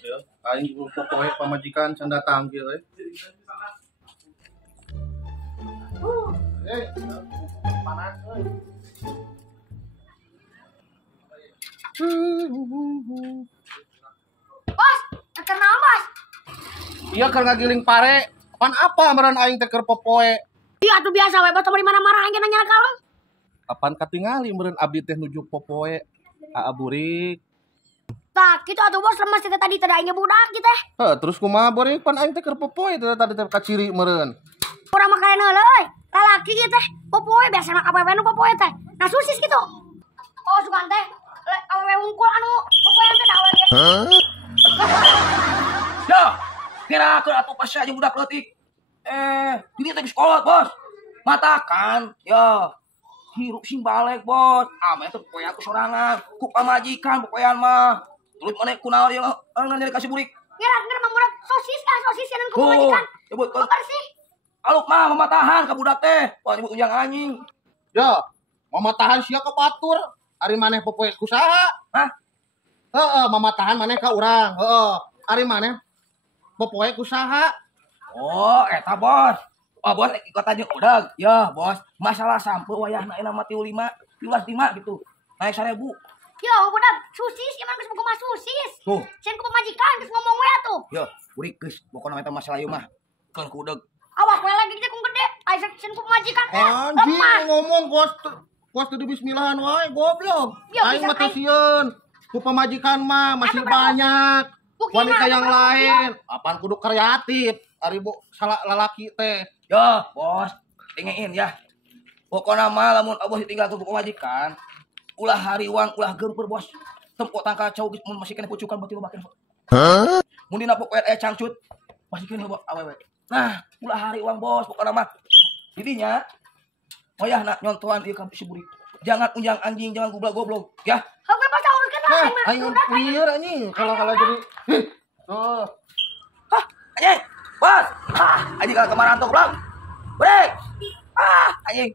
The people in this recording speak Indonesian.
Ya, aing popoe pamajikan can datang kieu euy. Panas euy. Bos, teker naon, Bos? Iya keur ngagiling pare. Pan apa meureun aing teh keur popoe? Iya atuh biasa we, Bos teu marah-marah aing nanya kaleng. Kapan katingali meureun abdi teh nuju popoe? Aa burik. Tah, kitu atuh Bos lemes teh tadi teh aing budak kitu teh. Terus kumaha burik pan aing teh keur popoe teh tadi teh kaciri meureun. Urang mah karen heula euy. Lalaki kitu teh popoe biasa mah awewe nu popoe teh. Nah susis kitu. Oh sugan teh awewe wungkul anu popoe teh da awewe. Ya, kira-kira atuh pas aja budak leutik. Ini teh sekolah, Bos. Matakan, ya. Hirup sing balik, Bos. Ame teh poe aku sorangan, ku pamajikan poean mah. Tulut maneh kunaon ieu ngeunaheun kasih burik. Ngira mah murah sosis kan ku majikan. Nyebut Kok bersih? aluk mah mematahan ka budak teh. Wah nyebut ujang anjing. Ya, mamatahan sia ka batur. Ari maneh popoe ku saha? Hah? Heeh, mamatahan maneh ka urang. Heeh. Ari maneh popoe ku saha? Oh, eta Bos. Oh, Bos ikut aja udah. Ya, Bos. Masalah sampe wayahna enak mati 15 gitu. Naik 1000. Yo, budak susis emang geus buku mah susis. Tuh. Sieun ku pemajikan geus ngomong we atuh. Yo, burik geus pokona eta masalah ieu mah. Keun kudeg. Awas we lagi jeung gede. Aya sieun ku pemajikan Anjing lemah. ngomong kos teu bismillahan wae goblok. Ya, Aing bisa mah teu sieun. Ku pamajikan mah masih banyak. Buktina, Wanita yang atuh, lain. Apaan kudu kreatif. Ari salah lalaki teh. Yo, Bos. Tingein ya. Pokona mah lamun abah ditinggal tuh pemajikan, ulah hariwang, ulah gempeur, Bos. Tempok tangka cau geus mun masih kena pucukan beuti lo bakin. Hah? Mun dina pokoe aya cangcut, masih kena awewe. Nah, ulah hariwang, Bos. Pokona mah didinya wayahna nyontohan ieu ka si burik. Jangan unjang anjing, jangan goblok-goblok, ya. Oke, Bos urutkeun lah Aing lieur anjing kalau jadi. Tuh. Hah, anjing. Bos. Anjing kalau kemarin tuh, Bang. Brek. Anjing.